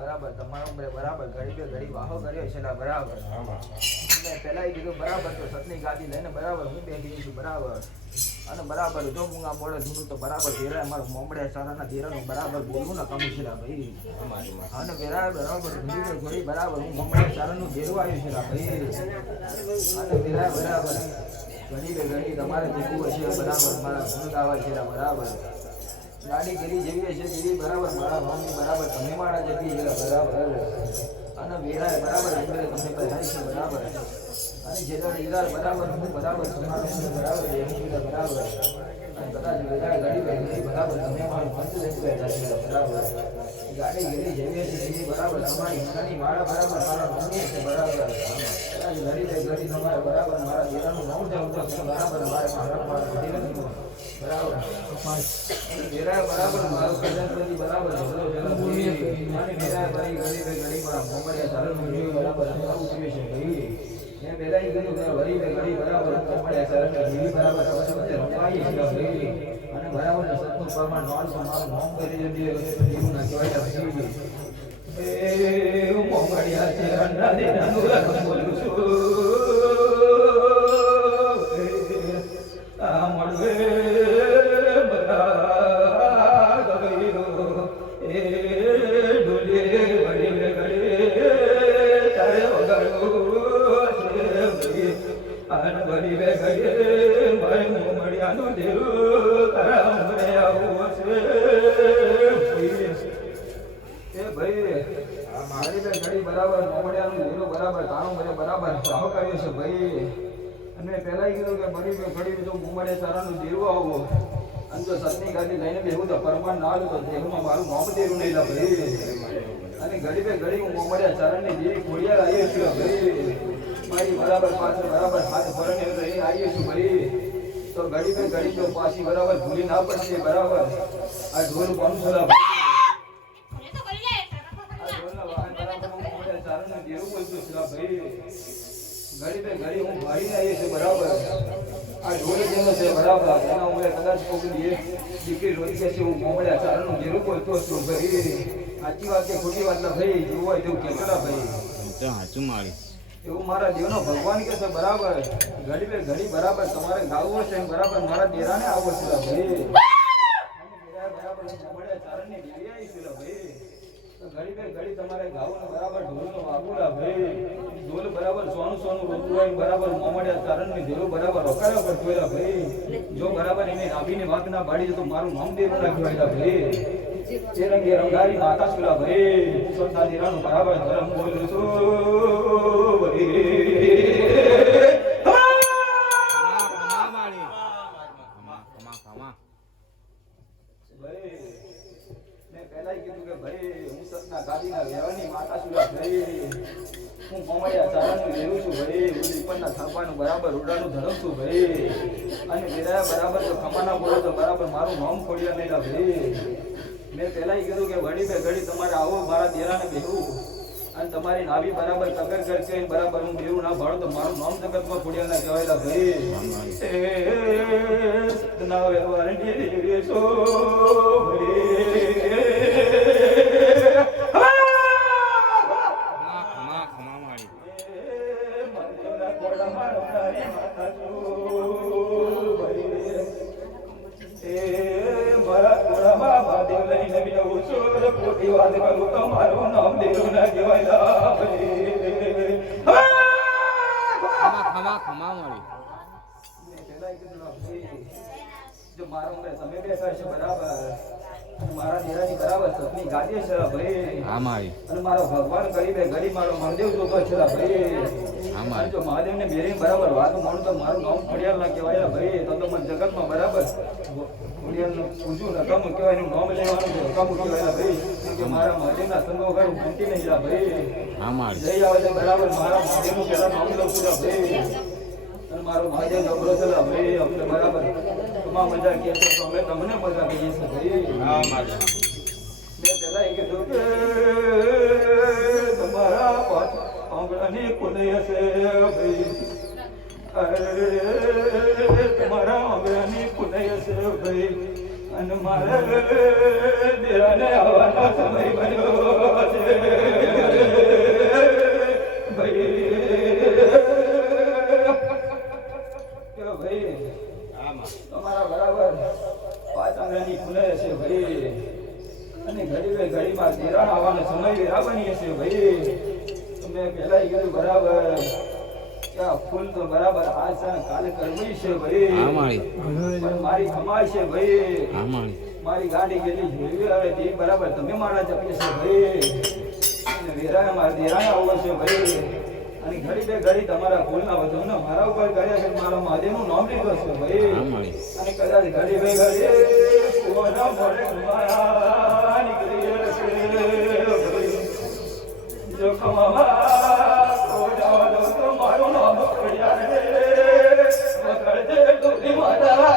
બરાબર તમારો બરાબર ઘડી વાહો કર્યો છે બરાબર પેલા કીધું બરાબર તો સતની ગાદી લઈને બરાબર હું બેઠી છું બરાબર અને બરાબર જો હું આ મોડે ધૂનું તો બરાબર ધીરા અમારું મોમડે સારાના ધીરાનું બરાબર બોલવું ને કમું છે ભાઈ અને બરાબર ઘડી બરાબર હું મોમડે સારાનું ધીરું આવ્યું છે ભાઈ અને ધીરા બરાબર ઘડી તમારે જીવવું હશે બરાબર મારા ભૂલ આવા છે બરાબર ગાડી ગરી જેવી હશે તેવી બરાબર મારા ભાવની બરાબર તમે મારા જતી છે બરાબર અને વેરા બરાબર તમને બધાય છે બરાબર અને જેદાર બરાબર હું બરાબર તમારો બરાબર બરાબર અને કદાચ વેરા ગાડી બરાબર તમે મારું પંચ લઈ બેઠા છે બરાબર ગાડી ગરી જેવી હશે તેવી બરાબર તમારી મનાની મારા બરાબર મારા મમ્મી છે બરાબર કદાચ ઘડી તમારા બરાબર મારા વેરાનું નામ જાવ તો બરાબર મારા બરાબર મેરા બરાબર મારો કદમ બરાબર ચલો અને મેરા ભાઈ ઘડી મારા મોમડિયા ચાલુ મુજી બરાબર આવું છે ભાઈ મે પેલા ઈ ગયો ઘડી બરાબર મોમડિયા ચાલુ મુજી બરાબર પછી રમાઈ છે ભાઈ અને બરાબર સત્પુર પરમાન નોન મારું નામ કરી દીધું એવું ના કહેવાય ભાઈ એ મોમડિયા છે અંડા દે નાનું બોલું છું આ મળવે બરાબર મોમડિયાનું હીરો બરાબર તાણું મને બરાબર સાહ કર્યો છે ભાઈ અને પહેલા કીધું કે બરી ઘડી તો મોમડિયા સારાનું દેવું આવો અને જો સતની ગાડી લઈને બેહું તો પરમાન ના લો તો દેહમાં મારું નામ દેવું નહીં લા ભાઈ અને ઘડી હું મોમડિયા સારાની દેવી ખોડિયા આવ્યો છું ભાઈ મારી બરાબર પાછળ બરાબર હાથ ભરને રહી આવ્યો છું ભાઈ તો ઘડી તો પાછી બરાબર ભૂલી ના પડશે બરાબર આ ઢોલ કોણ છોલા ઘડી હું ભાઈ આવી છે બરાબર આ ઢોલ જેનો છે બરાબર એના ઉમરે કદાચ કોઈ દીકરી રોઈ કે છે હું મોમડિયા ચારણનું ઘેરું બોલતો છું ભાઈ સાચી વાત કે ખોટી વાત ના ભાઈ જેવું હોય તેવું કેતરા ભાઈ સાચું મારી એવું મારા દેવનો ભગવાન કે છે બરાબર ઘડી બરાબર તમારે ગાવું છે બરાબર મારા દેરાને આવો છે ભાઈ બરાબર મોમડિયા ચારણની દેવી આવી છે ભાઈ ઘડી તમારે ગાવું બરાબર ઢોલનો વાગુલા ભાઈ ઢોલ બરાબર સોનું રોતું હોય બરાબર મોમડિયા ચારણની દેરો બરાબર વકાયા કરતો ભાઈ જો બરાબર એને નાભીની વાત ના પાડી તો મારું નામ દેવું રાખ્યું ભાઈ ચેરંગે રંગારી માતા સુલા ભાઈ સોતા દેરાનું બરાબર ધર્મ બોલું છું ગાદીના વેવાની માતા સુલા ભાઈ હું મોમડિયા ચારણનું લેવું છું ભાઈ હું દીપનના થાપાનું બરાબર ઉડાનું ધરમ છું ભાઈ અને વેરા બરાબર તો ખમાના બોલો તો બરાબર મારું નામ ખોડિયા નહીં લા ભાઈ મેં પહેલા કીધું કે ઘડી તમારે આવો મારા દેરાને બેહું અને તમારી નાભી બરાબર તગર કરશે બરાબર હું બેવું ના ભાડો તો મારું નામ જગતમાં ખોડિયા ના કહેવાયેલા ભાઈ સતના વેવાણી સો મારો ઉમરે તમે બેઠા છે બરાબર, અને મારા દેરાની બરાબર સતની ગાદી છે ભાઈ. અને મારો ભગવાન ગરીબે ગરીબ મારો મહાદેવ જોતો છે ભાઈ. જો મહાદેવને બેરી બરાબર વાત માનું તો મારું નામ ખડિયાલ ના કહેવાય ભાઈ. તો મને જગતમાં બરાબર ખડિયાલનું પૂજ્યું નકામું કહેવાય, એનું નામ લેવાનું છે નકામું કહેવાય ભાઈ. કે મારા મહાદેવના સંગો વગર હું ઘંટી નહીં જા ભાઈ. જઈ આવે છે બરાબર મારા મહાદેવનું પેલા નામ લઉં છું ભાઈ. અને મારો મહાદેવ નબળો છે ભાઈ. અમને બરાબર તમામ મજા કહે છે તો અમે તમને મજા કહીએ છીએ ભાઈ. મેં પેલા એ કીધું કે તમારા આંગણાની કુદય છે ભાઈ. તમારા આંગણાની કુદય છે ભાઈ. અને મારે દેરાને આવવાનો સમય બન્યો છે ભાઈ. તમારા બરાબર 5 આંગણાની કુદય છે ભાઈ. અને ઘડી ઘડીમાં દેરાણ આવવાનો સમય બરાબરની છે ભાઈ. તમે પેલા કીધું બરાબર ફૂલ તો બરાબર આજ કાલે કરવી છે ભાઈ. મારી કમાઈ છે ભાઈ. મારી ગાડી કેટલી જોઈ આવે તે બરાબર તમે મારા જપે છે ભાઈ. વેરા મારા દેરાણા આવો છે ભાઈ. અને ઘડી ઘડી તમારા ફૂલના વધુને મારા ઉપર કર્યા છે. મારા મહાદેવનું નામ લીધું છે ભાઈ. અને કદાચ ઘડી ઘડી કોના મોઢે માયા નીકળી જશે જો કમાવા મારું નામ ખડિયાલ રે વગડે ડોલી માતા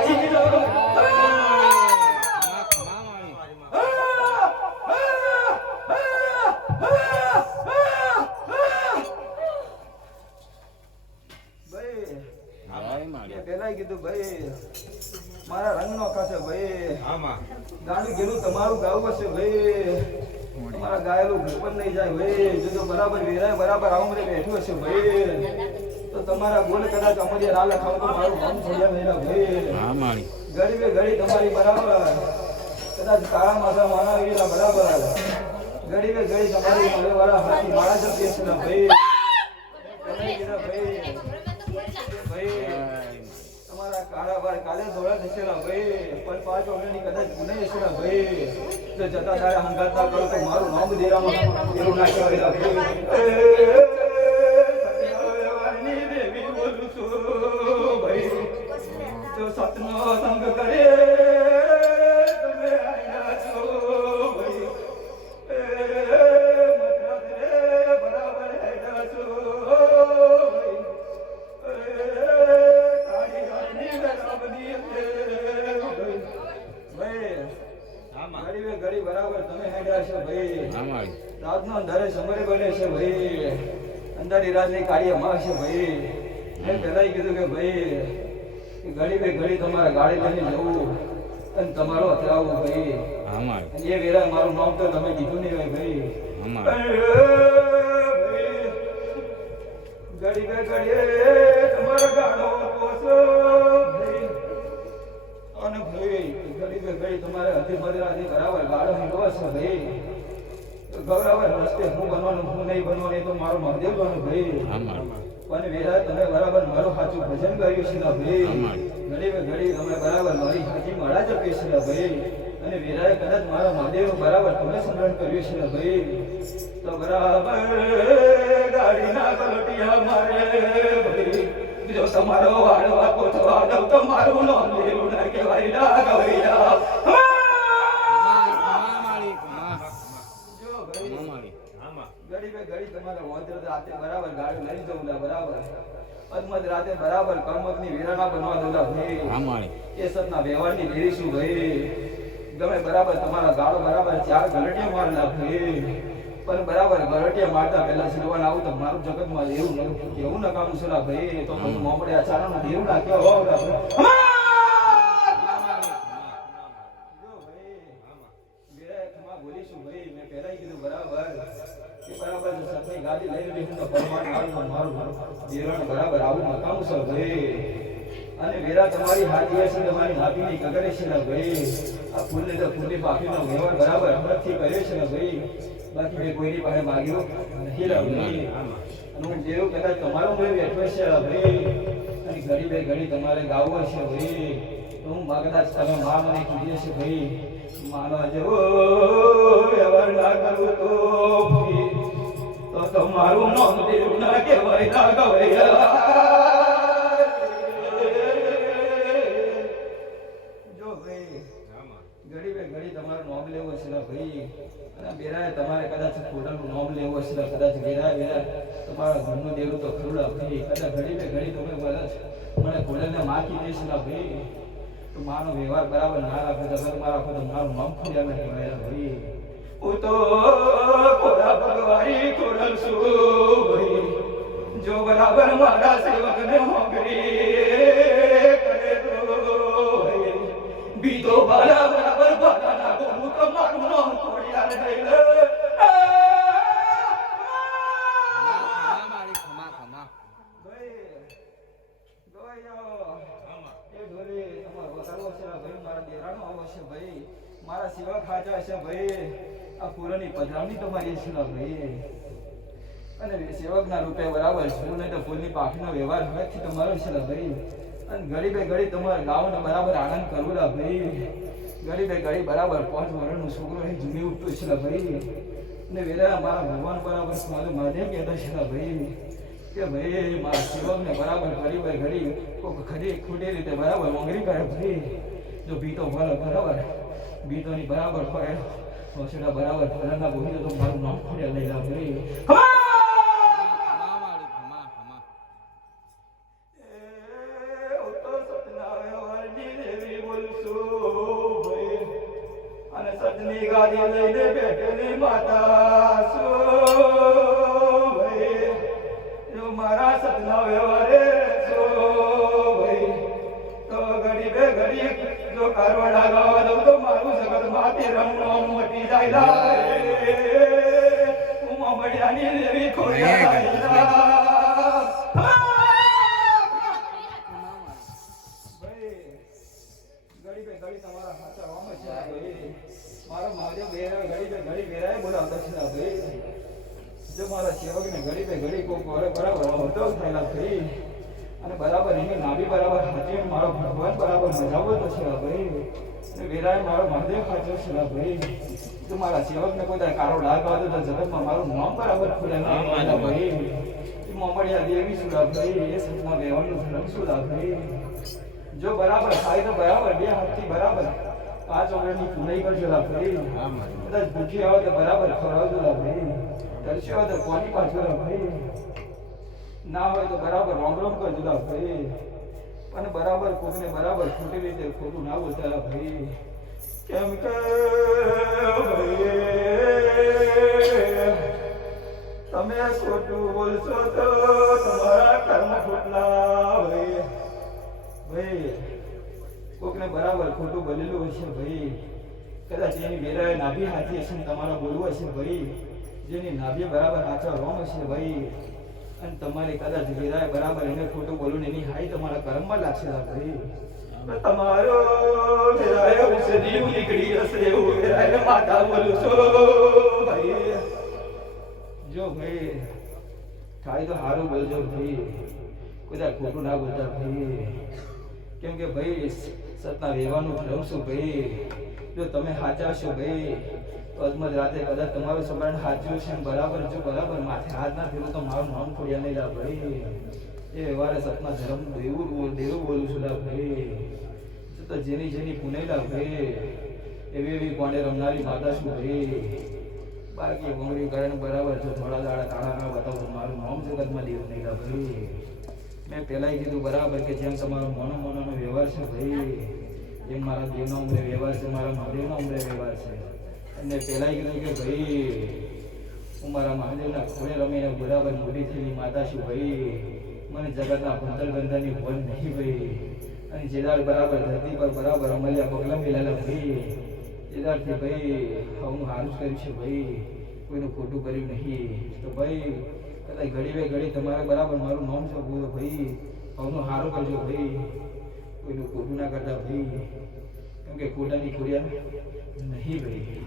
પેલા કીધું ભાઈ મારા રંગ નો ખાશે ભાઈ. ગાડી ગયેલું તમારું ગાવું હશે ભાઈ. તમારા ગાયેલું પણ નહીં જાય ભાઈ. જો બરાબર વેરાય બરાબર આવું બેઠું હશે ભાઈ. તો તમારા બોલ કદાચ અમારી રાહ લખાવ તો મારું નામ છોડ્યા નહીં ભાઈ. ગરીબે ઘડી તમારી બરાબર કદાચ કાળા માથા માના ગયેલા બરાબર. ગરીબે ઘડી તમારી મળે વાળા હાથી મારા જતી હશે ને ભાઈ. તમારા કાળા વાર કાલે ધોળા થશે ને ભાઈ. પણ 5 ઓગણીની કદાચ ગુનાઈ હશે ને ભાઈ. તો જતા દાડા હંગાત ના કરો તો મારું નામ દેરામાં એવું ના કહેવાય ભાઈ. દેવી બોલું છું ભાઈ. જો સતનો સંગ કરે તમે આયા છો ભાઈ. મદ્રાસ રે બરાબર હેડા છો ભાઈ. તારી ગાડી બરાબરી ભાઈ. ઘડી બરાબર તમે હેડ્યા છો ભાઈ. રાતનો અંધારે સમય બને છે ભાઈ. અંધારી રાતની કાર્યમાં છે ભાઈ. મેં પહેલા કીધું કે ભાઈ ઘડી ઘડી તમારે ગાડી લઈને જવું અને તમારો અથડાવવું ભાઈ. એ વેરા મારું નામ તો તમે કીધું નહીં હોય ભાઈ. ઘડી ઘડી તમારો ગાડો પોસો ભાઈ. અને ભાઈ ઘડી તમારે હજી બદલાથી બરાબર ગાડો હિંડવો છે ભાઈ. બરાબર રસ્તે હું બનવાનું હું નહીં બનવાનું એ તો મારો મહાદેવ બનવું ભાઈ. પણ વેરા તમે બરાબર મારું સાચું ભજન કર્યું છે ભાઈ. ઘડી તમે બરાબર મારી સાચી માળા જપી છે ભાઈ. અને વેરાએ કદાચ મારા મહાદેવનું બરાબર તમે સ્મરણ કર્યું છે ભાઈ. તો બરાબર ગાડીના કલોટિયા મારે ભાઈ. જો તમારો વાળવા પોતવા દઉં તો મારું નામ લેવું ના કહેવાય ના ગવૈયા. ઘડી તમારે વાંધો રાતે બરાબર ગાડી લઈ જવું બરાબર. અદમત રાતે બરાબર કર્મતની વેરાના બનવા દોલા ભાઈ. એ સતના વ્યવહારની લેરીશું ભાઈ. ગમે બરાબર તમારા ગાળો બરાબર 4 ગરટીઓ મારલા ભાઈ. પણ બરાબર ગરટીયા મારતા પહેલા સિલવાન આવું તો મારું જગતમાં એવું નકામું છે ભાઈ. તો હું મોમડે આચારણ દેવું ના કેવા બોલીશું ભાઈ. મેં પહેલા કીધું બરાબર બરાબર સતની ગાડી લઈ લીધી તો પરમાણ મારું દેરાણ બરાબર આવું નકામું છે ભાઈ. અને વેરા તમારી હાથી હશે તમારી નાભીની કગરે છે ને ભાઈ. આ ફૂલને તો ફૂલની પાખીનો વ્યવહાર બરાબર હમણાંથી કર્યો છે ને ભાઈ. બાકી મેં કોઈની પાસે માગ્યો નથી ભાઈ. અને હું જેવું કદાચ તમારું મેં બેઠો છે ભાઈ. અને ઘડી તમારે ગાવું છે ભાઈ. હું કદાચ તમે માં મને કીધી હશે ભાઈ મારા જેવો વ્યવહાર ના કરું તો તમારું નામ દેવું ના કહેવાય ના કહેવાય જો ભાઈ ઘડી ઘડી તમારું નામ લેવું હશે ભાઈ અને બેરાએ તમારે કદાચ ખોડાનું નામ લેવું હશે કદાચ બેરા તમારા ઘરનું દેવું તો ખરું ભાઈ કદાચ ઘડી ઘડી તમે કદાચ મને ખોડાને માખી દેશે ભાઈ તો મારો વ્યવહાર બરાબર ના રાખે તો તમારા આખો મારું નામ ખોડ્યા નથી ભાઈ હું તો ખોડા ભગવારી ખોડલ છું ભાઈ જો બરાબર મારા સેવકને મોકરી કરે તો ભાઈ બીજો બરાબર બાધા નાખો હું તો મારું નામ ખોડ્યા નથી મારા સેવા ખાચા છે ભાઈ આ પૂરની પધરામણી તમારી છે ભાઈ અને સેવકના રૂપે બરાબર છું નહીં તો ફૂલની પાખીનો વ્યવહાર હવેથી તમારો છે ભાઈ અને ગરીબે ઘડી તમારા ગામને બરાબર આનંદ કરવું ભાઈ ગરીબે ઘડી બરાબર 5 વર્ષનો છોકરો અહીં જૂની ઉઠતું છે ભાઈ અને વેરા મારા ભગવાન બરાબર મારું મહાદેવ કહેતા છે ભાઈ કે ભાઈ મારા સેવકને બરાબર ગરીબે ઘડી ખરી ખોટી રીતે બરાબર મોંઘરી કરે ભાઈ જો બીતો બરાબર બીતોની બરાબર પડે હોસડા બરાબર ફળના બોલી તો મારું નામ ખોડ્યા લઈ જાવ ભાઈ અને સજની ગાડી લઈને બેઠેલી માતા સો ભાઈ જો મારા સતના વ્યવહારે સો ભાઈ તો ઘડી ઘડી જો કારવાડા ગાવા દઉં તો મારું જગત માથે રમણો મોટી જાય હું મમડિયાની લેવી ખોડિયા ગરીબે ઘડી તમારા હાચા વામ છે ભાઈ મારો મહાદેવ બેરા ઘડી બેરાય બોલાવતા છે ભાઈ જો મારા સેવકને ગરીબે ઘડી કોક બરાબર હોતો થયેલા ભાઈ અને બરાબર એની નાભી બરાબર હાચી મારો ભગવાન બરાબર મજાવો તો છે ભાઈ અને વેરાએ મારો મહાદેવ ખાચો છે ભાઈ તો મારા સેવકને કોઈ કારો ડાઘ આવતો તો જગતમાં મારું નામ બરાબર ખુલે ના ભાઈ એ મોમડિયા દેવી સુરા ભાઈ એ સતના બેવાનું ધર્મ સુરા ભાઈ જો બરાબર થાય તો બરાબર બે હાથથી બરાબર 5 ઓગળની પુનાઈ કરજો ભાઈ કદાચ ભૂખી આવે તો બરાબર ખવડાવજો ભાઈ તરસ્યો આવે તો કોની પાછો ભાઈ ના હોય તો બરાબર રોમ રોમ કરજો ભાઈ અને બરાબર કોકને બરાબર ખોટી રીતે ખોટું ના બોલતા ભાઈ કેમ કે તમે ખોટું બોલશો તો તમારા કર્મ ખોટલા ભાઈ કોકને બરાબર ખોટું બોલેલું હશે ભાઈ કદાચ એની વેરાએ નાભી હાથી હશે ને તમારા બોલવું હશે ભાઈ જેની નાભી બરાબર હાચા રોમ હશે ભાઈ અને તમારે કદાચ વેરાએ બરાબર એને ખોટું બોલું ને એની હાઈ તમારા કર્મમાં લાગશે ભાઈ તમારો વેરાએ ઉસે દીવ નીકળી હશે એવું વેરાએ માતા બોલું છો ભાઈ જો ભાઈ થાય તો સારું બોલજો ભાઈ કદાચ ખોટું ના બોલતા ભાઈ કેમ કે ભાઈ સતના રહેવાનું ઠરવશું ભાઈ જો તમે સાચા ભાઈ તો અજમત રાતે કદાચ તમારું સંબંધ સાચું છે બરાબર જો બરાબર માથે હાથ ના ફેરું તો મારું નામ ખોડ્યા નહીં લા ભાઈ એ વ્યવહારે સતના ધર્મ દેવું બોલું છું લા ભાઈ તો જેની પુનેલા ભાઈ એવી કોને રમનારી માતા છું ભાઈ બાકી ઉંગળી કરીને બરાબર જો થોડા દાડા તાળા ના બતાવો મારું નામ જગતમાં દેવું નહીં લા ભાઈ મેં પહેલાં કીધું બરાબર કે જેમ તમારો મોનો વ્યવહાર છે ભાઈ એમ મારા દેવનો ઉમરે વ્યવહાર છે મારા મહાદેવનો ઉમરે વ્યવહાર છે અને પહેલાં કીધું કે ભાઈ હું મારા મહાદેવના ખોળે રમીને બરાબર મોટી થયેલી માતા છું ભાઈ મને જગતના ભંતર બંધનની ભોન નહીં ભાઈ અને જેદાર બરાબર ધરતી પર બરાબર અમલ્યા પગલા મેલેલા ભાઈ જેદારથી ભાઈ હું સારું જ કર્યું છે ભાઈ કોઈનું ખોટું કર્યું નહીં તો ભાઈ કદાચ ઘડી તમારે બરાબર મારું નામ છે બોલો ભાઈ હવનું સારું કરજો ભાઈ કોઈનું ખોટું ના કરતા ભાઈ કેમ કે ખોટાની ખોડિયા નહીં ભાઈ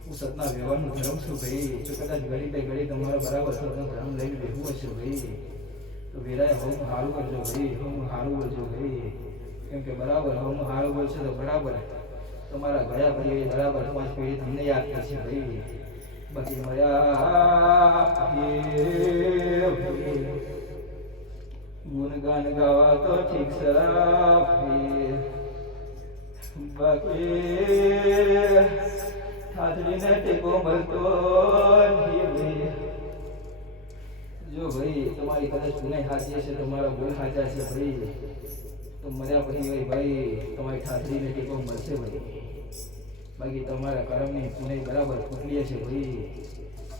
હું સતના વ્યવહારનું ધર્મ છું ભાઈ જો કદાચ ઘડી તમારે બરાબર સતના ધર્મ લઈને બેઠું હશે ભાઈ તો વેરાય હું સારું કરજો ભાઈ હું સારું કરજો ભાઈ કેમ કે બરાબર હું હારું બોલશે તો બરાબર તમારા ગયા પછી બરાબર 5 પેઢી તમને યાદ કરશે ભાઈ. બાકી મર્યા ગુણગાન ગાવા તો ઠીક છે બાકી ઠાઠડીને ટેકો મળતો નથી. જો ભાઈ તમારી કદાચ ગુનાઈ સાચી હશે, તમારા બોલ સાચા છે ભાઈ, તો મર્યા પછી ભાઈ તમારી ઠાઠડીને ટેકો મળશે ભાઈ. બાકી તમારા કર્મની પુનાઈ બરાબર ફૂટલી છે ભાઈ,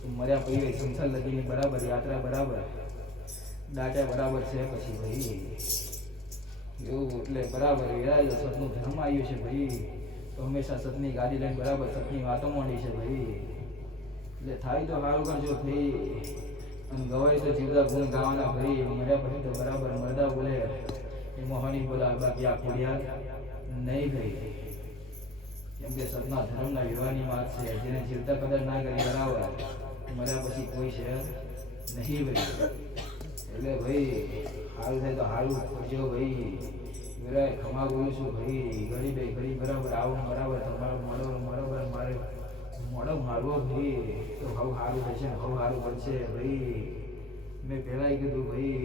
તો મર્યા પછી સંસાર લગીની બરાબર યાત્રા બરાબર દાટ્યા બરાબર છે પછી ભાઈ. એવું એટલે બરાબર વેરાય સતનું ધર્મ આવ્યું છે ભાઈ, તો હંમેશા સતની ગાડી લઈને બરાબર સતની વાતો માંડી છે ભાઈ. એટલે થાય તો સારું કરજો ભાઈ, અને ગવાય તો જીવતા ગુણ ગાવાના ભાઈ. મર્યા પછી તો બરાબર મરદા બોલે એ મોહની બોલા, બાકી આ ખોડિયા નહીં ભાઈ. કેમ કે સતના ધર્મના વ્યવહારની વાત છે, જેને જીવતા કદર ના કરી બરાબર મર્યા પછી કોઈ છે નહીં ભાઈ. એટલે ભાઈ સારું થાય તો સારું કરજો ભાઈ. મેરા ખમા બોલું છું ભાઈ, ગરીબે ગરીબ બરાબર આવું બરાબર તમારો બરાબર મારે મોડો મારવો ભાઈ, તો હવે સારું થશે ને હવે સારું બનશે ભાઈ. મેં પહેલાં કીધું ભાઈ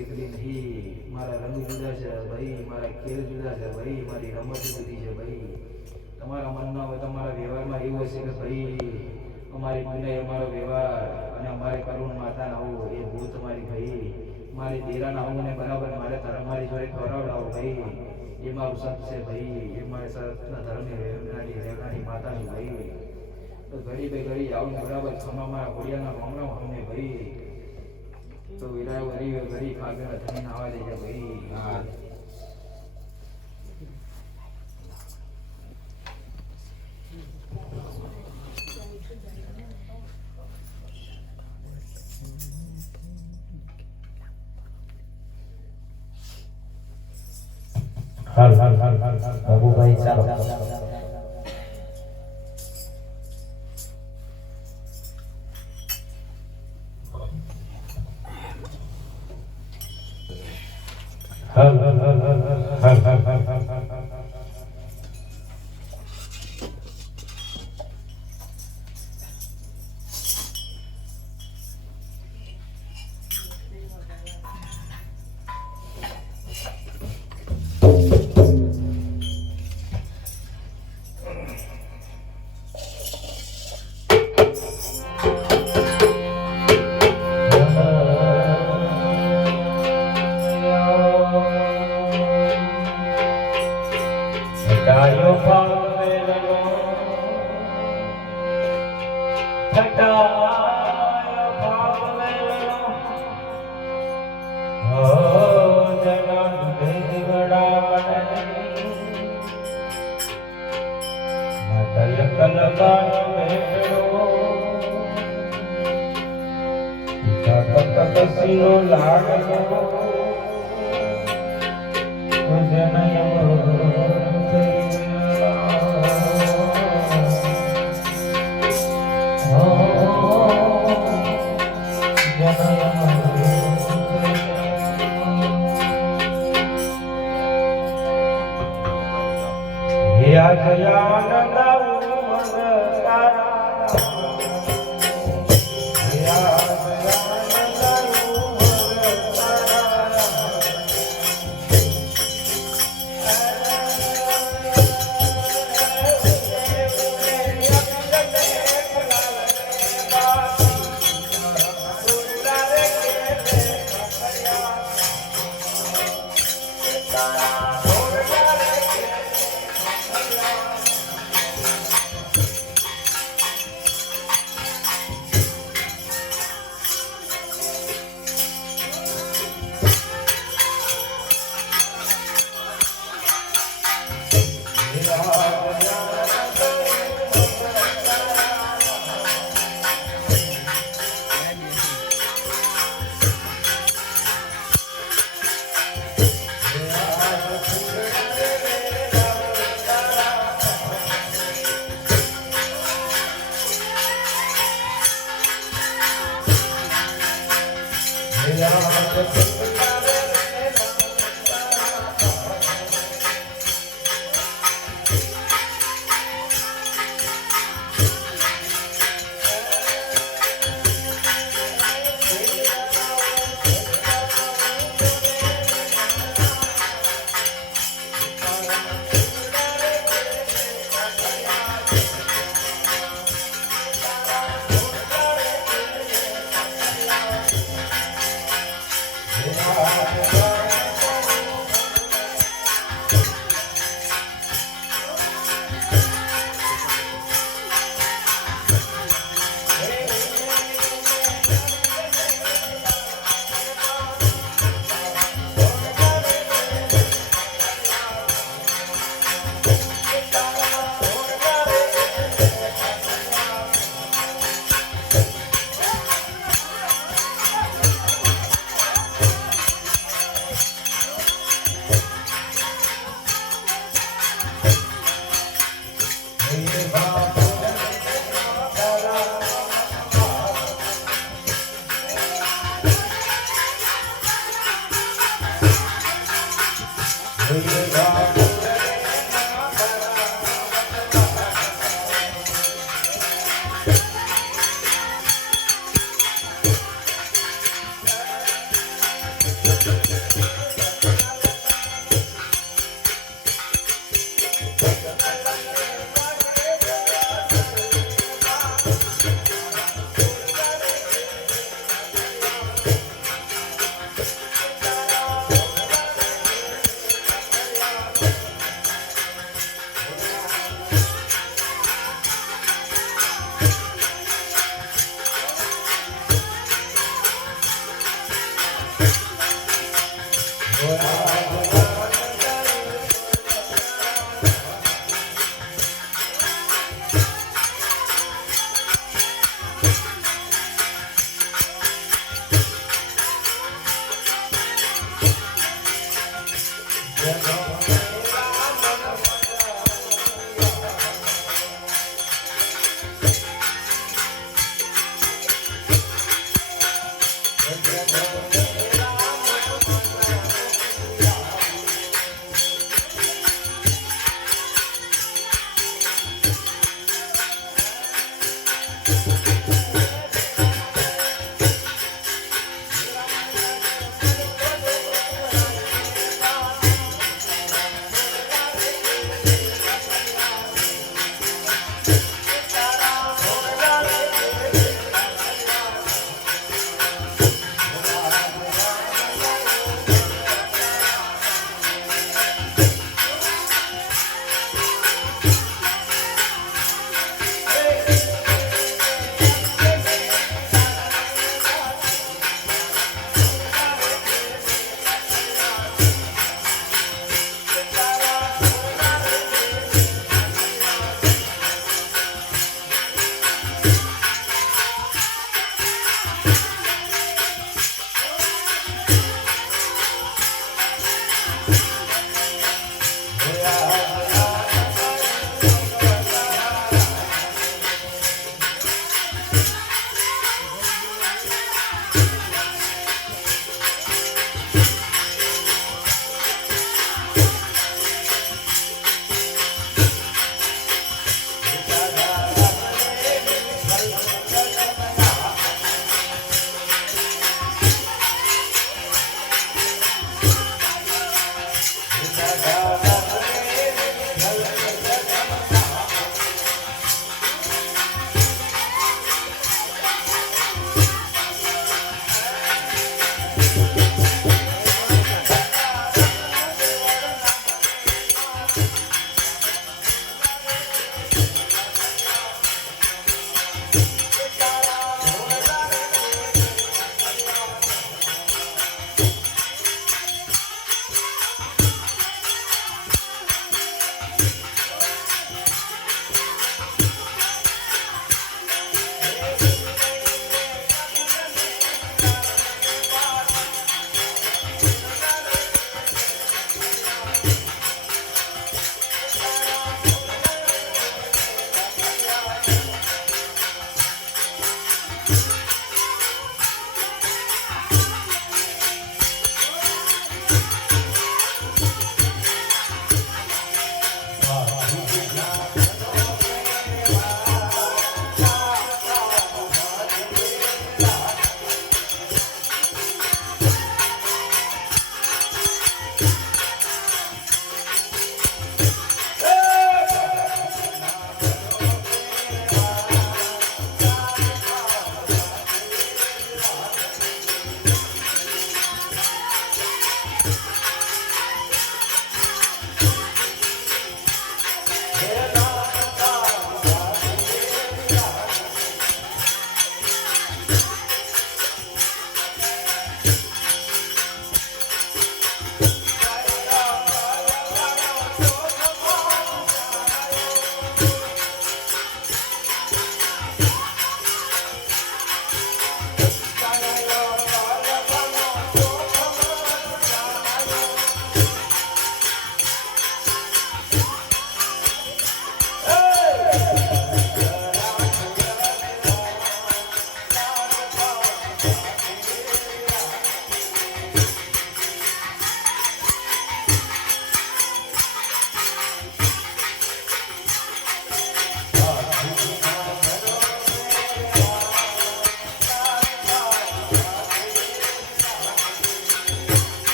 એકલી નહીં, મારા રંગ જુદા છે ભાઈ, મારા ખેલ જુદા છે ભાઈ, મારી રમત જુદી છે ભાઈ. તમારા મનમાં હોય તમારા વ્યવહારમાં એવું હશે કે ભાઈ અમારી પુનાઈ અમારો વ્યવહાર અને અમારે કરુણ માતાના હોવું એ ભૂલ તમારી ભાઈ. મારી દેરાના હોવું ને બરાબર મારે તમારી જોડે ખવડાવડાવો ભાઈ, એ મારું સત છે ભાઈ, એ મારે સતના ધર્મની રહેનારી માતા છે ભાઈ. તો ગરીબે ગરીબ આવું બરાબર ખમામાં ઘોડિયાના ગામડા અમને ભાઈ, તો વિરાય ગરીબ ગરીબ આગળ ધણીને આવવા દેજે ભાઈ. હાલ બાબુભાઈ ચાલો.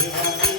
એ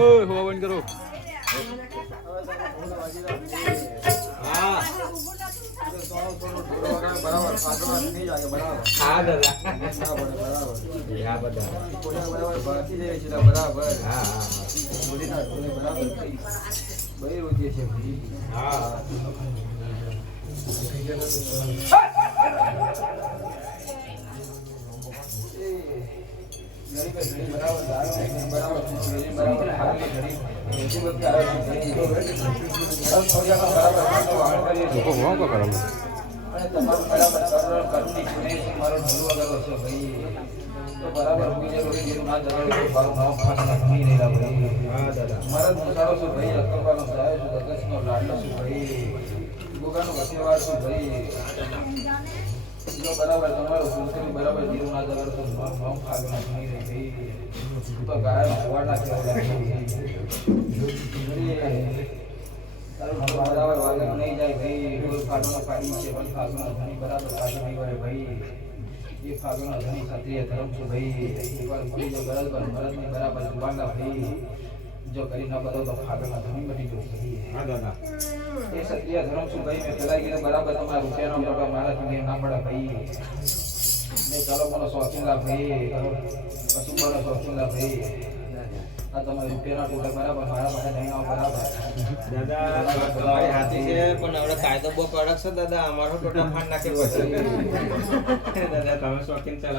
ઓય હવા બંધ કરો. હા બરાબર ફાટવા નહીં જાય બરાબર હા દાદા. બરાબર હા બધા. બરાબર ભરતી જાય છે બરાબર હા હા મોદીના ઢોલે બરાબર થઈ બઈ રોજે છે હા. બરાબર બરાબર બરાબર ખાલી ઘડી એસી વખતે આવે છે લોકો વાવ કા કરો. અને તમારું બરાબર સરળ કરુણી ગુને છે મારો ઢોલવા ગયો છે ભાઈ તો બરાબર બીજે કોઈ જેવું ના જગાડે તો મારું નામ ખાસના ભૂલી રહેલા ભાઈ હા દાદા. મારા મુસારો છું ભાઈ અક્કરબાનો સાહેબ છું દગસનો લાડલો છું ભાઈ ગોગાનો વસેવાર છું ભાઈ જો બરાબર તમારો ભૂલથી બરાબર જીરું ના જગાડે તો મારું નામ ખાસના ભૂલી રહી ભાઈ તો ગાયનો હોવાના કેવડા બરાબર વાગર નહીં જાય ભાઈ રોજ ફાટોના ફાડી છે પણ ફાગોના ધણી બરાબર ફાટો નહીં વળે ભાઈ એ ફાગોના ધણી ક્ષત્રિય ધર્મ છું ભાઈ એકવાર મળી જો બરાબર મરદની બરાબર જુવાના ભાઈ જો કરી ન બધો તો ફાગોના ધણી બની ગયો ભાઈ હા દાદા. એ ક્ષત્રિય ધર્મ છું ભાઈ મેં પેલા કીધું બરાબર તમારા રૂપિયાનો ટકા મારાથી મેં ના પડે ભાઈ મેં ચાલો મને શોખીન લા ભાઈ કશું મને શોખીન લા ભાઈ આ તમારે રૂપિયાના ટોટા બરાબર મારા માટે નહીં આવો બરાબર દાદા તમારી હાથી છે પણ હવે કાયદો બહુ કડક છે દાદા. અમારો ટોટા ફાડ નાખે પછી. દાદા તમે શોખીન ચાલો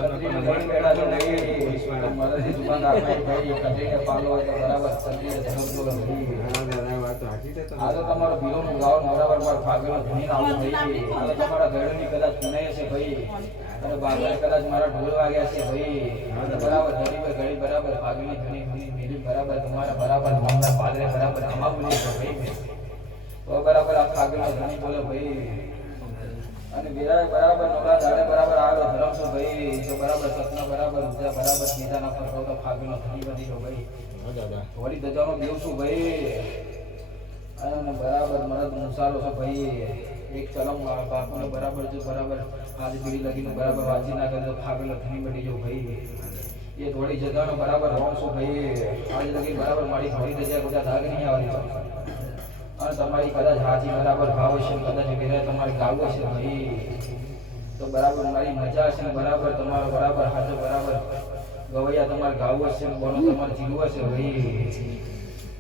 મારાથી દુકાન રાખવાય ભાઈ કઢીને પાલો હોય તો બરાબર સબ્જી ધર્મ બોલો ભાઈ દાદા વાત સાચી છે. આ તો તમારો ભીલોનું ગાવન બરાબર પર ફાગેલો ધણી આવું ભાઈ આ તો તમારા ઘરની કદાચ પુનાય છે ભાઈ અને બાગર કદાચ મારા ઢોલ વાગ્યા છે ભાઈ બરાબર ઘડી પર ઘડી બરાબર ફાગેલી ધણી ધણી મેરી બરાબર તમારા બરાબર મામલા પાદરે બરાબર અમાબુલી છે ભાઈ તો બરાબર આ ફાગેલો ધણી બોલો ભાઈ અને વિરાય બરાબર નવરા દાડે બરાબર આલો ધરમ છો ભાઈ તો બરાબર સતના બરાબર ઉજા બરાબર ગીતાના પર તો ફાગેલો ધણી બની ગયો ભાઈ હા દાદા. વળી દજાનો દેવ છું ભાઈ અને બરાબર મરદ મુસારો છે ભાઈ એક ચલમ બાપુને બરાબર જો બરાબર આજ પીડી લગીને બરાબર વાંચી ના કરે તો ફાગેલો ધણી બની ગયો ભાઈ એ થોડી જગાનો બરાબર રોમ છું ભાઈ આજ લગી બરાબર મારી ઘણી જગ્યાએ બધા દાગ નહીં આવવાની અને તમારી કદાચ હાજી બરાબર ભાવ છે કદાચ ઘેરે તમારી ગાવો છે ભાઈ તો બરાબર મારી મજા છે બરાબર તમારો બરાબર હાજો બરાબર ગવૈયા તમારે ગાવો છે બોનો તમારે જીલવો છે ભાઈ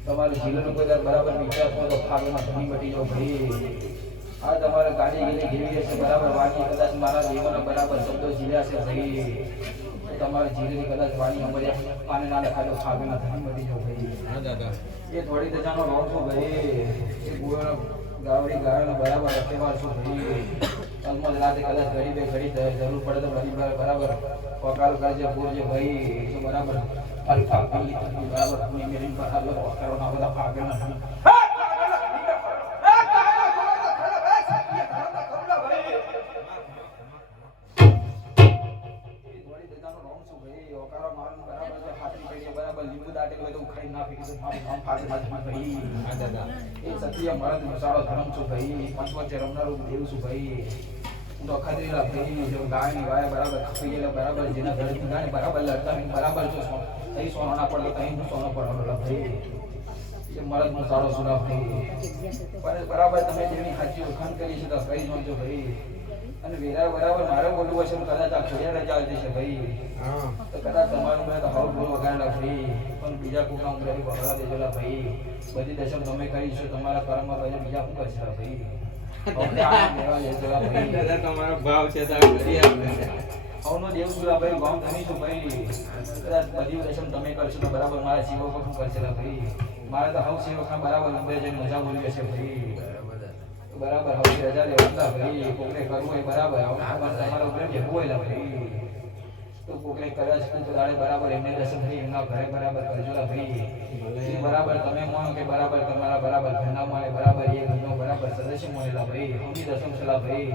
તમારે જીલનું કોઈ બરાબર વિચાર કરો તો ફાગમાં ધણી મટી જાઓ ભાઈ આ તમારે ગાડી ગીરી ઘેરી છે બરાબર વાણી કદાચ મારા દેવાના બરાબર શબ્દો જીવ્યા છે ભાઈ તમારે જીરેની કદાચ વાણી અમારે પાને ના લખાડો ફાગમાં ધણી મટી જાઓ ભાઈ હા દાદા. એ થોડી દજાનો રોમ છો ભાઈ એ ગુવાનો ગાવડી ગાળાનો બરાબર રખેવાર છો ભાઈ અલમોદ રાતે કદાચ ઘડી ઘડી જરૂર પડે તો ઘડી બરાબર વકાલ કરજે બોલજે ભાઈ તો બરાબર અલ્ફા બરાબર પુણી મેરી બરાબર વકાલો ના બધા ફાગેલા બરાબર લીંબુ દાટે હોય તો ખાઈ ના ફેંકી તો મારું નામ ફાગે ભાઈ હા દાદા. એ સત્ય મરદ મસાલો ધર્મ છું ભાઈ પંચવચ્ચે રમનારું દેવ છું ભાઈ હું તો ખતરેલા ભાઈ જો ગાયની વાય બરાબર ખપી ગયેલા બરાબર જેના ઘરેથી ગાય બરાબર લડતા નહીં બરાબર જો તઈ સોનો ના પડે તઈ હું સોનો પડેલો ભાઈ એ મરદ મસાલો સુરા ભાઈ પણ બરાબર તમે જેની સાચી વખાણ કરી છે તો કઈ જોજો ભાઈ અને વેરા બરાબર મારે બોલવું હશે કદાચ આ ખોડિયા રજા આવી છે ભાઈ હા. તો કદાચ તમારું મેં તો હાવ બોલ વગાડેલા ભાઈ પણ બીજા કોકના ઉમરેથી વગડા દેજોલા ભાઈ બધી દશમ તમે કરી છો તમારા કર્મમાં ભાઈ બીજા શું કરશે ભાઈ અમને આનંદ લેવા દેજોલા ભાઈ દાદા તમારો ભાવ છે તો આ કરી આપણે. આવનો દેવ સુરા ભાઈ ગામ ધણી છું ભાઈ કદાચ બધી દશમ તમે કરશો તો બરાબર મારા સેવકો શું કરશે ભાઈ મારે તો હાવ સેવકના બરાબર ઉમરે જઈને મજા બોલવી હશે ભાઈ બરાબર હવે રજા લેવાતા ભાઈ કોકને કરવું એ બરાબર હવે તમારા ઉપર જવું હોય ભાઈ તો કોકને કર્યા છે તો દાડે બરાબર એમને દર્શન થઈ એમના ઘરે બરાબર કરજોલા ભાઈ બરાબર તમે માનો કે બરાબર તમારા બરાબર ઘરના મળે બરાબર એ ઘરનો બરાબર સદસ્ય મળેલા ભાઈ હમની દસમ છેલા ભાઈ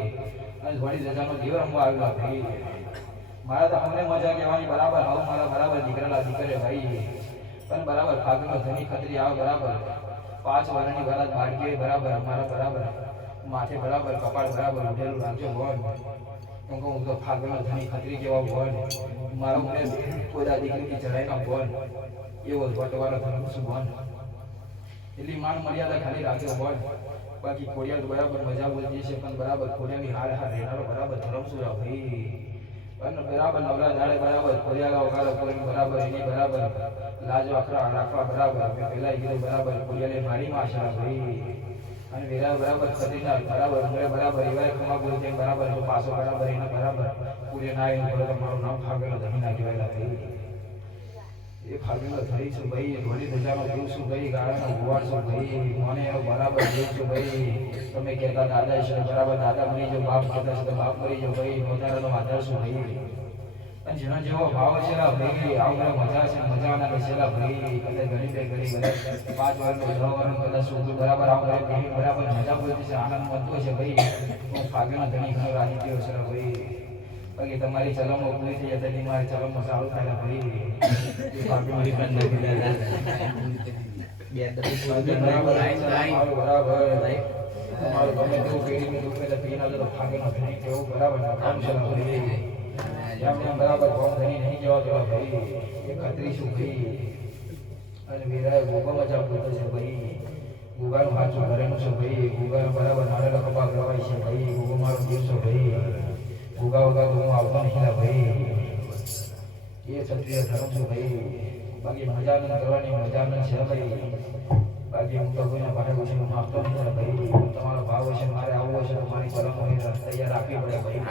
અને થોડી રજાનો જીવ રમવા આવેલા ભાઈ મારા તો અમને મજા કહેવાની બરાબર હવે મારા બરાબર દીકરાલા દીકરે ભાઈ પણ બરાબર ફાગનો ધની ખતરી આવે બરાબર 5 વર્ષની બરાબર બાળકી બરાબર મારા બરાબર માથે બરાબર કપાળ બરાબર ઉઠેલું રાખજો ભગવાન. કેમ કે હું તો ફાગણનો ધણી ખત્રી જેવા ભગવાન મારો મને કોઈ દીકરીથી ચડાઈ ના ભગવાન એવો વટવાળો ધર્મ છું ભગવાન. એટલી માન મર્યાદા ખાલી રાખજો ભગવાન. બાકી ખોડિયાર તો બરાબર મજા બોલતી છે પણ બરાબર ખોડિયાની હારે હાર રહેનારો બરાબર ધર્મ છું ભાઈ. અને બરાબર નવરા દાડે બરાબર ખોડિયાલા વગાડો કોઈ બરાબર એની બરાબર લાજ આખરા રાખવા બરાબર મેં પહેલા કીધું બરાબર ખોડિયાલે મારી માં છે ભાઈ. અને વેરા બરાબર ખરીદનાર બરાબર મને બરાબર એવા ખમા બોલ તેમ બરાબર તો પાછો બરાબર એને બરાબર પૂરે ના આવ્યું બરાબર મારું નામ ફાગેલો ધણી ના કહેવાયેલા ભાઈ. એ ફાગેલો ધણી છું ભાઈ. ધોળી ધજાનો દેવ છું ભાઈ. ગાળાનો ભુવાડ છું ભાઈ. મને એનો બરાબર દેવ છું ભાઈ. તમે કહેતા દાદા છે બરાબર દાદા મરી જાઓ, બાપ કહેતા છે તો બાપ મરી જાઓ ભાઈ. મોટાનો આધાર છું ભાઈ. અને જેનો જેવો ભાવ છે ભાઈ આવું મજા છે મજાના બેસેલા ભાઈ. કદાચ ઘણી બે ઘણી કદાચ 5 વર્ષનો 6 વર્ષનો કદાચ છોકરું બરાબર આવું બરાબર મજા બોલતી છે આનંદ મળતો છે ભાઈ. હું ફાગેલા ધણી ઘણો રાજી થયો છે ભાઈ. બાકી તમારી ચલમો પૂરી થઈ જતી મારી ચલમો સારું થાય ભાઈ. તમારું ગમે તેવું પેઢી દુઃખ પી ના તો ફાગેલો ધણી તેવું બરાબર કામ છે ભાઈ. જેમ બરાબર કોમ ધણી નહીં જવા દેવા ભાઈ. એ ખતરી છું ભાઈ. અને વીરાએ ગોગો મજા બોલતો છે ભાઈ. ગોગાનું હાચું ઘરેનું છે ભાઈ. ગોગાનું બરાબર નારેલો કપા ગવાય છે ભાઈ. ગોગો મારો દેવ છે ભાઈ. ગોગા વગા હું આવતો નહીં ભાઈ. એ ક્ષત્રિય ધર્મ છું ભાઈ. બાકી મજા નથી કરવાની મજા નથી છે ભાઈ. બાકી હું તો કોઈને પાસે છે હું આપતો નહીં ભાઈ. તમારો ભાવ હશે મારે આવવો હશે તો મારી કલમ હોય તૈયાર રાખવી પડે ભાઈ.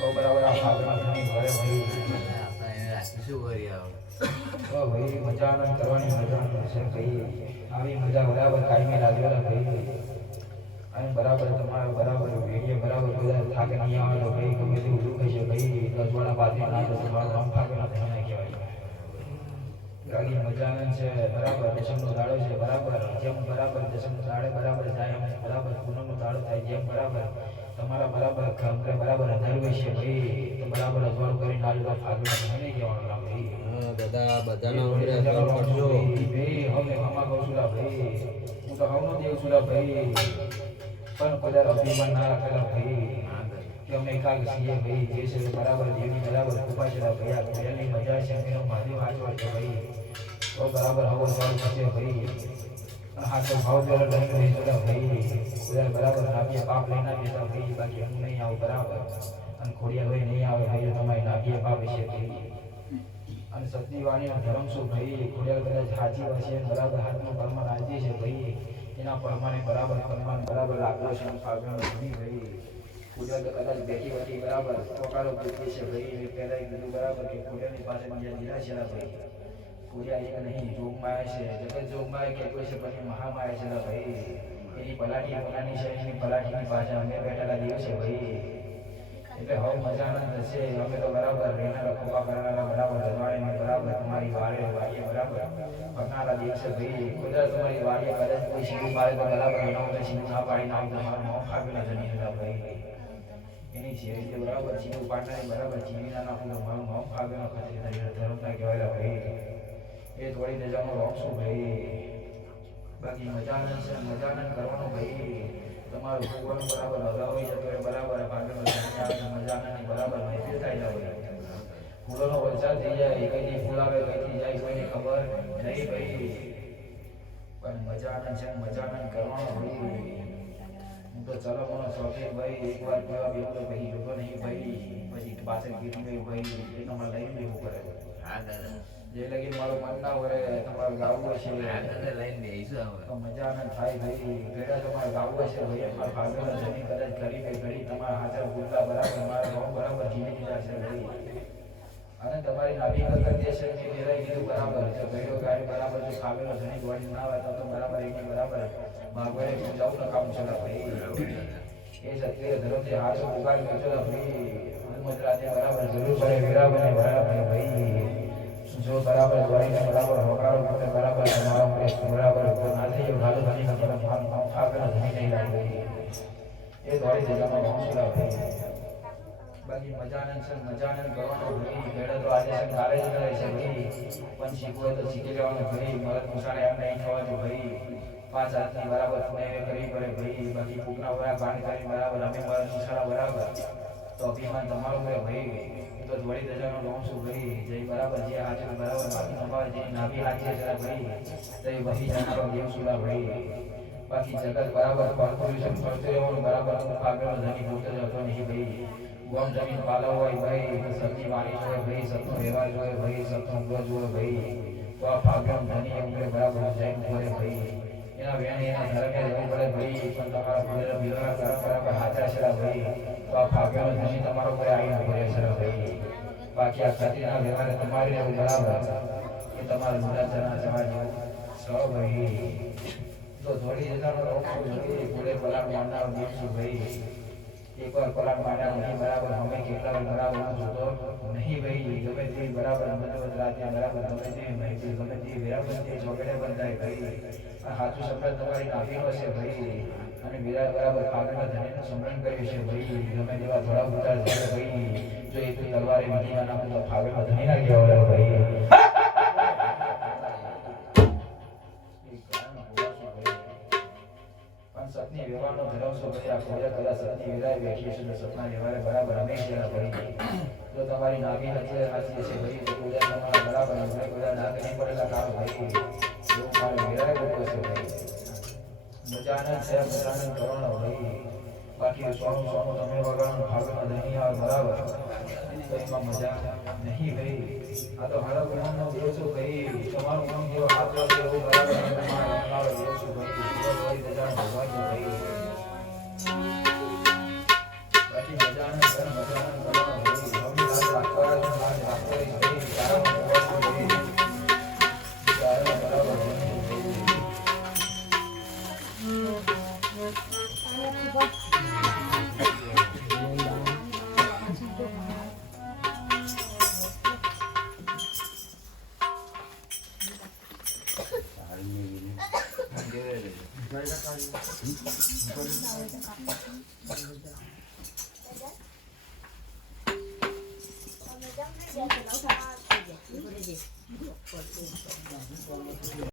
તો બરાબર આ ફાગણા ધણી ઘરે ભાઈ. તો ભાઈ મજા આનંદ કરવાની મજા છે ભાઈ. આવી મજા બરાબર કાયમી લાગેલા ભાઈ. અને બરાબર તમારો બરાબર વેડીએ બરાબર બધા થાકે નહીં આવે તો ભાઈ ગમે તેવું દુઃખ છે ભાઈ. 10 વાળા બાજુ ના તો તમારું નામ ફાગણા ધણી કહેવાય. ગાડી મજા આનંદ છે બરાબર. દશમનો દાડો છે બરાબર. જેમ બરાબર દશમનો દાડે બરાબર જાય એમ બરાબર પૂનમનો દાડો થાય જેમ બરાબર તમારા બરાબર ખમરે બરાબર અધર્વે છે ભાઈ. તો બરાબર અજવાળું કરીને આવ્યું તો ફાગણા ધણી કહેવાનું ભાઈ. દાદા બધાનો કરજો ભાઈ. હવે આમાં કહું છું ભાઈ હું તો હવનો દેવ છું ભાઈ. પણ કદાચ અભિમાન ના રાખેલા ભાઈ કે અમે એકાગ છીએ ભાઈ. જે છે બરાબર જેની બરાબર કૃપા છે ભાઈ. આ ઘોડિયાની મજા છે એનો મહાદેવ હાચવા છે ભાઈ. તો બરાબર હવો સારું થશે ભાઈ. હા તો ભાવ પેલો લઈને રહેતો ભાઈ. કદાચ બરાબર નાપીએ પાપ લઈ ના દેતા ભાઈ. બાકી હું નહીં આવું બરાબર. અને ખોડિયા લઈ નહીં આવે ભાઈ તમારી નાપીએ પાપ છે ભાઈ. અને સતની વાણીનો ધર્મ શું ભાઈ. ખોડિયાર કદાચ સાચી હશે બરાબર હાથનું પરમાન આજે છે ભાઈ. એના પરમાને બરાબર પરમાન બરાબર લાગ્યો છે ફાગણો ધણી ભાઈ. ખોડિયાર તો કદાચ બેઠી બેઠી બરાબર પોકારો પૂછે છે ભાઈ. પહેલાં કીધું બરાબર કે ખોડિયારની પાસે બીજા જીરા છે ભાઈ. ખોડિયાર એક નહીં જોગમાયા છે જગત જોગમાયા કહેતો છે પછી મહામાયા છે ભાઈ. એની પલાઠી પોતાની છે એની પલાઠીની પાસે અમે બેઠેલા દેવ છે ભાઈ. એટલે હવે મજાના થશે. અમે તો બરાબર રહેનારા ખોપા કરનારા બરાબર રજવાડીને બરાબર તમારી વારે વાડીએ બરાબર ભરનારા દિવસે ભાઈ. કદાચ તમારી વાડીએ કદાચ કોઈ શીખું પાડે તો બરાબર એના તો શીખું ના પાડીને આવું તમારું મોં ફાગેલા જમી દીધા ભાઈ. એની છે રીતે બરાબર શીખું પાડનારી બરાબર ચીવીના નાખું તો મારું મોં ફાગેલા ખતરી ધર્મના કહેવાયેલા ભાઈ. એ થોડી રજાનો રોક છું ભાઈ. બાકી મજાનંદ છે મજાનંદ કરવાનો ભાઈ. તમારું ભગવાન બરાબર લગાવી જતો હોય બરાબર ભાગેલો મજાનંદ બરાબર મહેફિલ થાય જાય. ફૂલોનો વરસાદ થઈ જાય. કઈથી ફૂલ આવે કઈથી જાય કોઈને ખબર નહીં ભાઈ. પણ મજાનંદ છે મજાનંદ કરવાનો ભાઈ. હું તો ચલો મને શોખીન ભાઈ. એકવાર પીવા બેવું તો પછી લોકો નહીં ભાઈ. પછી પાછળ ગીરી ગયું ભાઈ. એ તમારે લઈને બેવું પડે. જે લગી મારું મન ના વરે તમારું ગાવું હશે તો મજા ના થાય ભાઈ. ઘરે તમારે ગાવું હશે ભાઈ. અમારા ભાગેલા જમીન કદાચ ઘડી બે ઘડી તમારા હાજર ભૂલતા બરાબર મારા ગામ બરાબર જીવી દીધા છે ભાઈ. અને તમારી નાભી કરતા દેશે કે મેરાઈ કીધું બરાબર જો ભેડો ગાડી બરાબર જો ભાગેલો જમીન ગોળી ના આવે તો બરાબર એની બરાબર ભાગવડે પૂજાવું ન કામ છે ભાઈ. એ ક્ષત્રિય ધર્મથી હાથ ઉગાડી કરજો ભાઈ. ગુજરાતે બરાબર જરૂર પડે વીરાબને બરાબર ભાઈ. જો બરાબર ગોળીને બરાબર હોકારો કરતે બરાબર તમારા મને બરાબર ના થઈ ગયો ગાલો ધણી ના બરાબર ફાગેલા ધણી નહીં લાગે. એ દોડી જગામાં પહોંચેલા ભાઈ. બાકી મજાનંદ છે મજાનંદ કરવાનો ભાઈ. ભેડો તો આજે છે કાલે જ કરે છે ભાઈ. પણ શીખવું હોય તો શીખી લેવાનું ભાઈ. મરદ મુસાડે એમ નહીં થવાનું ભાઈ. પાંચ હાથની બરાબર પુણે કરવી પડે ભાઈ. બાકી કોકના વયા પાણી કરી બરાબર અમે મારા નિશાળા બરાબર તો અભિમાન તમારું હોય ભાઈ. તો વળી દજાનો લોન છું ભાઈ. જય બરાબર જે આજે બરાબર બાકી તમારે જે નાભી હાથે જરા ભાઈ જય વહી જાણવા દેવ સુલા ભાઈ. બાકી જગત બરાબર કોર્પોરેશન કરતો રહેવાનું બરાબર આગળ ધની પોતે જતો નહીં ભાઈ. ગોમ જમીન પાલવ હોય ભાઈ તો સબ્જી વાળી જોઈએ ભાઈ, સતનો વ્યવહાર જોઈએ ભાઈ, સતનો ઉગ્ર જોઈએ ભાઈ. તો આ ભાગ્યમ ધની એવું બરાબર જૈન જોઈએ ભાઈ. એના વેણ એના ધર્મે જવું પડે ભાઈ. પણ તમારા પૂરેલા વિવાહ પરંપરા પર હાજર છે ભાઈ. તો આ ભાગ્યનો ધની તમારો કોઈ આવીને ભરે છે ભાઈ. બાકી આ ખાતીના વ્યવહારે તમારી રહેવું બરાબર એ તમારા જુદા જણા જવા જેવું સો ભાઈ. તો થોડી જણાનો રોગ ભાઈ પૂરે પલાટ મારનારો દિવસ ભાઈ. એકવાર પલાટ માર્યા નહીં બરાબર અમે કેટલા બરાબર હું જોતો નહીં ભાઈ. ગમે તે બરાબર અમે તો રાતે બરાબર ગમે તે માહિતી ગમે તે બરાબર તે ચોકડે બંધાય ભાઈ. આ સાચું સમરણ તમારી નાભીનો છે ભાઈ. અને મેરા બરાબર આગળના ધણીનું સમરણ કર્યું છે ભાઈ. ગમે તેવા થોડા ઉતાર થાય ભાઈ. જો એ તો તલવારે વિધિમાં નાખું તો ફાગળમાં ધણી ના કહેવાય ભાઈ. સતની વ્યવહારનો ધરાવશો ભાઈ. આ ખોજા કદાચ સતની વિરાય બેઠી છે તો સતના વ્યવહારે બરાબર અમે છે ભાઈ. જો તમારી નાભી નથી હાચી છે ભાઈ તો ખોજા તમારા બરાબર આપણે ખોજા નાગ નહીં પડેલા કામ ભાઈ. એવું મારે વિરાય બોલતો છે ભાઈ. મજાના છે મજાના કરવાનો ભાઈ. બાકી સોનું સોનું તમે વગાડવાનું ભાગમાં નહીં આવે બરાબર તો એમાં મજા નહીં ભાઈ. આ તો હારા ગુણનો દિવસ ભાઈ. તમારું ગુણ જેવો હાથ છે એવું બરાબર તમારા દિવસ ભાઈ. ભગવાન ભાઈ બાકી મજાના ઘર મજાના કરવાનો ભાઈ. અમે રાત રાખવા ભાઈ તારા બરાબર